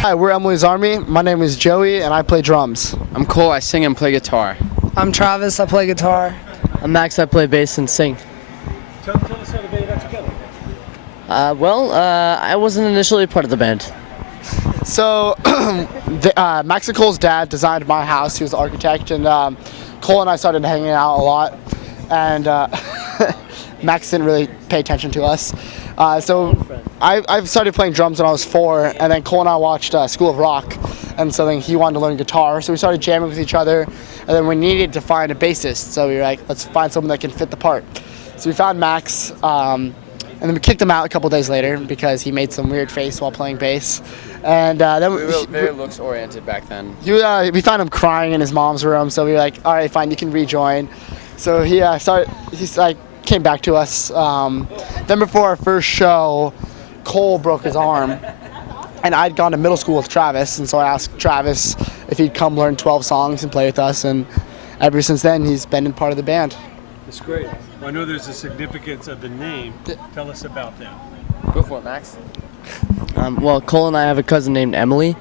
Hi, we're Emily's Army. My name is Joey, and I play drums. I'm Cole. I sing and play guitar. I'm Travis. I play guitar. I'm Max. I play bass and sing. Tell us how the band got together. I wasn't initially part of the band. So, Max and Cole's dad designed my house. He was the architect, and Cole and I started hanging out a lot. And Max didn't really pay attention to us. So I started playing drums when I was 4, and then Cole and I watched School of Rock, and so then he wanted to learn guitar. So we started jamming with each other, and then we needed to find a bassist. So we were like, let's find someone that can fit the part. So we found Max, and then we kicked him out a couple days later because he made some weird face while playing bass. And then We were very looks oriented back then. we found him crying in his mom's room. So we were like, all right, fine, you can rejoin. So he came back to us. Then before our first show, Cole broke his arm, and I'd gone to middle school with Travis, and so I asked Travis if he'd come learn 12 songs and play with us, and ever since then he's been in part of the band. That's great. Well, I know there's a significance of the name. Tell us about that. Go for it, Max. Well, Cole and I have a cousin named Emily.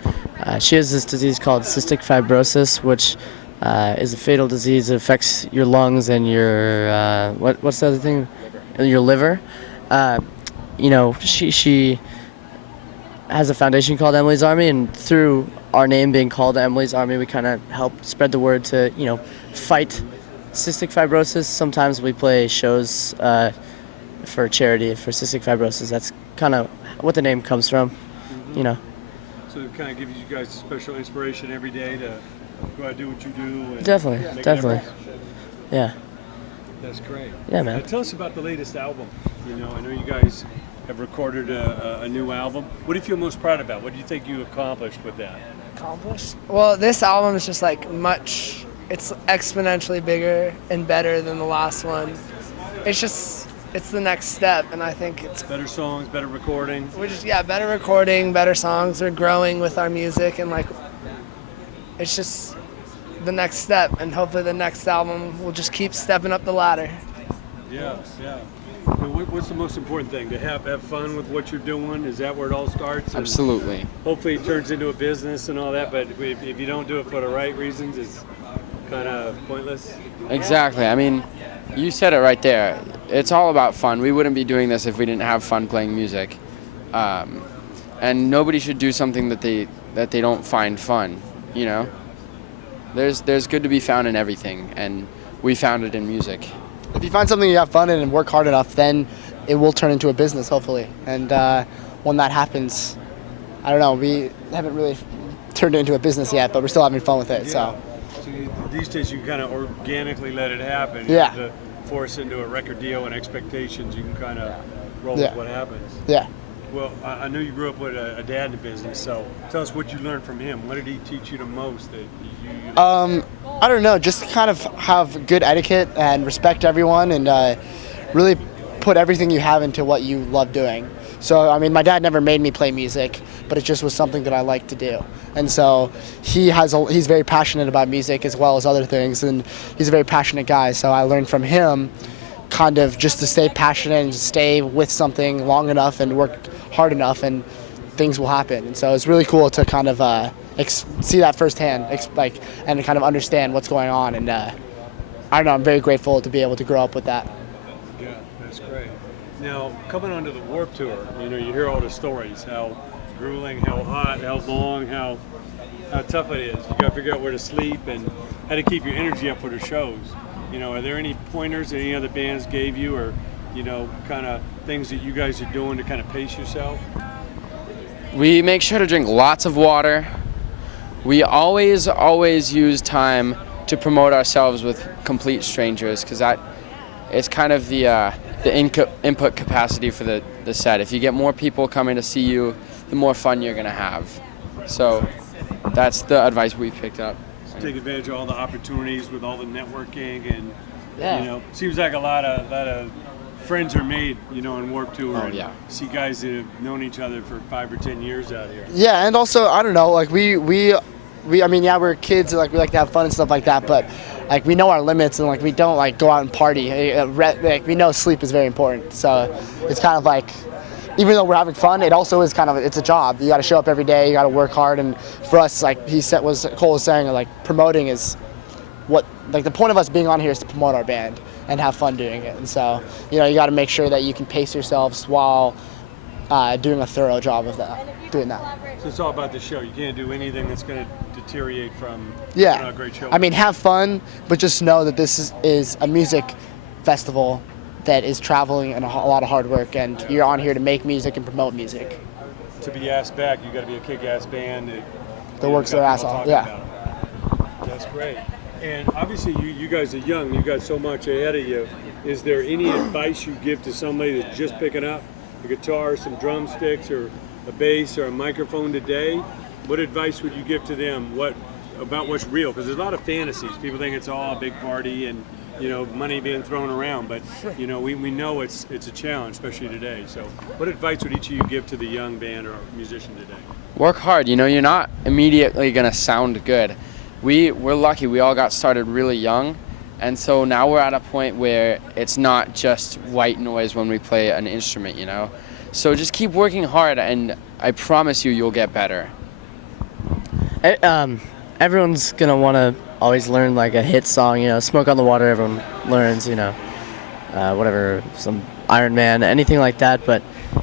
She has this disease called cystic fibrosis, which is a fatal disease. It affects your lungs and your what's the other thing? Your liver. She has a foundation called Emily's Army, and through our name being called Emily's Army, we kind of help spread the word to fight cystic fibrosis. Sometimes we play shows for charity for cystic fibrosis. That's kind of what the name comes from. So it kind of gives you guys a special inspiration every day to go out and do what you do. And Definitely. Yeah. That's great. Yeah, man. Tell us about the latest album. I know you guys have recorded a new album. What do you feel most proud about? What do you think you accomplished with that? Well, this album is just it's exponentially bigger and better than the last one. It's the next step, and I think it's Better songs, better recording. better recording, better songs. We're growing with our music, and it's just the next step, and hopefully the next album will just keep stepping up the ladder. Yeah. What's the most important thing? To have fun with what you're doing? Is that where it all starts? And Absolutely. hopefully it turns into a business and all that, but if you don't do it for the right reasons, it's kind of pointless. Exactly. I mean, you said it right there. It's all about fun. We wouldn't be doing this if we didn't have fun playing music. And nobody should do something that they don't find fun. There's good to be found in everything, and we found it in music. If you find something you have fun in and work hard enough, then it will turn into a business, hopefully. And when that happens, I don't know, we haven't really turned it into a business yet, but we're still having fun with it. So these days you kind of organically let it happen. You Yeah. have to force into a record deal and expectations. You can kind of roll with what happens. Yeah. Well, I know you grew up with a dad in the business, so tell us what you learned from him. What did he teach you the most? I don't know, just kind of have good etiquette and respect everyone, and really put everything you have into what you love doing. So, I mean, my dad never made me play music, but it just was something that I liked to do. And so he's very passionate about music as well as other things, and he's a very passionate guy. So I learned from him kind of just to stay passionate and stay with something long enough and work hard enough, and things will happen. And so it's really cool to kind of see that firsthand, and kind of understand what's going on. And I don't know, I'm very grateful to be able to grow up with that. Yeah, that's great. Now, coming onto the Warped Tour, you hear all the stories, how grueling, how hot, how long, how tough it is. You got to figure out where to sleep and how to keep your energy up for the shows. Are there any pointers that any other bands gave you, or, kind of things that you guys are doing to kind of pace yourself? We make sure to drink lots of water. We always use time to promote ourselves with complete strangers, because that is kind of the input capacity for the set. If you get more people coming to see you, the more fun you're going to have. So that's the advice we picked up. Take advantage of all the opportunities with all the networking, and seems like a lot of friends are made, in Warped Tour. Oh, yeah. See guys that have known each other for 5 or 10 years out here. Yeah, and also, I don't know, we're kids, and we like to have fun and stuff like that, but we know our limits, and we don't go out and party. We know sleep is very important, so it's kind of even though we're having fun, it also is kind of, it's a job. You got to show up every day. You got to work hard. And for us, like Cole was saying, like promoting is what, like the point of us being on here is to promote our band and have fun doing it. And so, you know, you got to make sure that you can pace yourselves while doing a thorough job of that, doing that. So it's all about the show. You can't do anything that's going to deteriorate from Yeah. putting on a great show. I mean, have fun, but just know that this is a music festival that is traveling and a lot of hard work, and you're on here to make music and promote music. To be asked back, you got to be a kick-ass band That works their ass off. Yeah. That's great. And obviously, you guys are young. You got so much ahead of you. Is there any advice you give to somebody that's just picking up a guitar, some drumsticks, or a bass, or a microphone today? What advice would you give to them? About what's real? Because there's a lot of fantasies. People think it's all a big party and, you know, money being thrown around. But, you know, we know it's a challenge, especially today. So what advice would each of you give to the young band or musician today? Work hard. You know, you're not immediately going to sound good. We're lucky. We all got started really young. And so now we're at a point where it's not just white noise when we play an instrument, you know. So just keep working hard, and I promise you'll get better. Everyone's gonna want to always learn like a hit song, you know, Smoke on the Water, everyone learns, you know, whatever, some Iron Man, anything like that. But,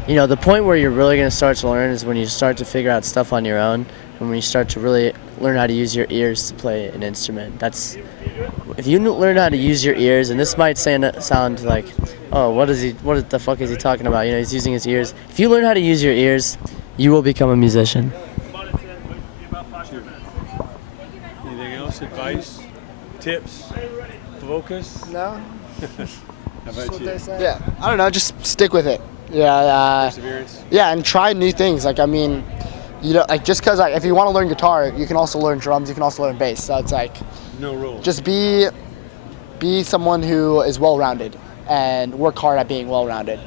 you know, the point where you're really gonna start to learn is when you start to figure out stuff on your own, and when you start to really learn how to use your ears to play an instrument. If you learn how to use your ears, and this might sound like, oh, what the fuck is he talking about? You know, he's using his ears. If you learn how to use your ears, you will become a musician. Anything else? Advice? Tips? Focus? No? How about you? Yeah. I don't know. Just stick with it. Yeah. Perseverance? Yeah, and try new things. Like, I mean, you know, like just because if you want to learn guitar, you can also learn drums. You can also learn bass. So it's like, No rules. just be someone who is well-rounded and work hard at being well-rounded,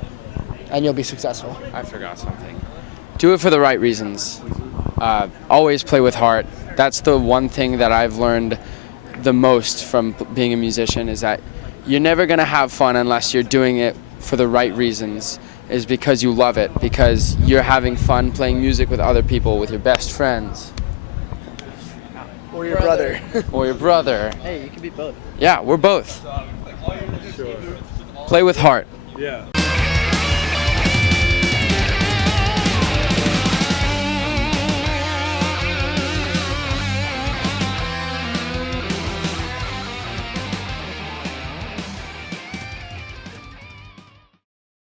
and you'll be successful. I forgot something. Do it for the right reasons. Always play with heart. That's the one thing that I've learned the most from being a musician, is that you're never going to have fun unless you're doing it for the right reasons, is because you love it, because you're having fun playing music with other people, with your best friends. Or your brother. Or your brother. Hey, you can be both. Yeah, we're both. Sure. Play with heart. Yeah.